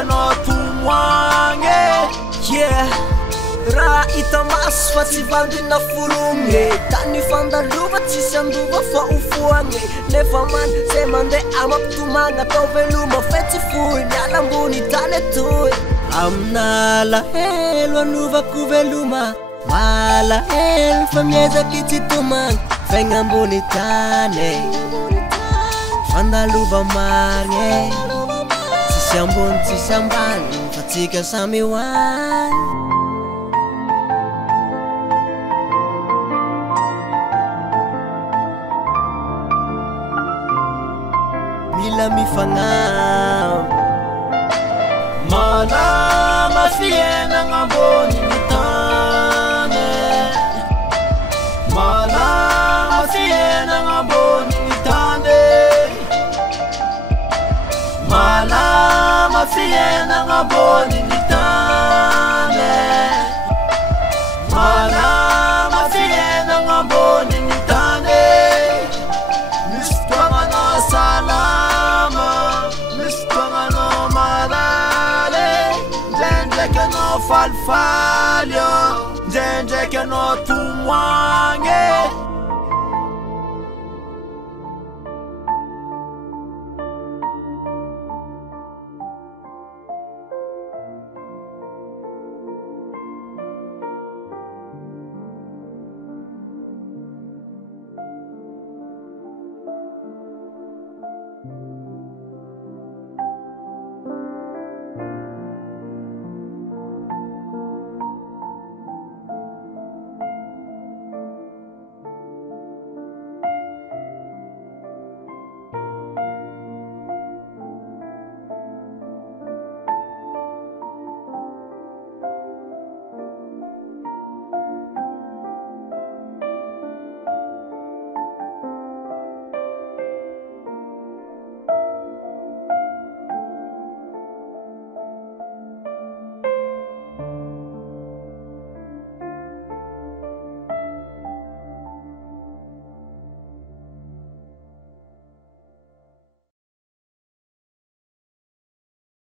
anao tomoagny. Yeah, raha hita maso fa tsy vandina forogny. Tany fandalova tsisy andova fa ofoagny. Nefa man zay mandeha amampitomagna atao veloma fetsy foy miala ambony tany atoy. Aminala helo anovako veloma, malahelo fa miezaky tsy tomagna. Faigna ambony tany fandalova marigny, tsisy ambony tsisy ambany fa tsika samy hoany. Mila mifagnampy, Malama fiainagna ambonin'ny tany, malama fiainagna ambonin'ny tany, malama fiainagna ambonin'ny tany, malama fiainagna ambonin'ny tany. Misy fotoagnanao salama, misy fotoagnanao marary, ndraindraiky anao falifaly, ndraindraiky anao tomoagny.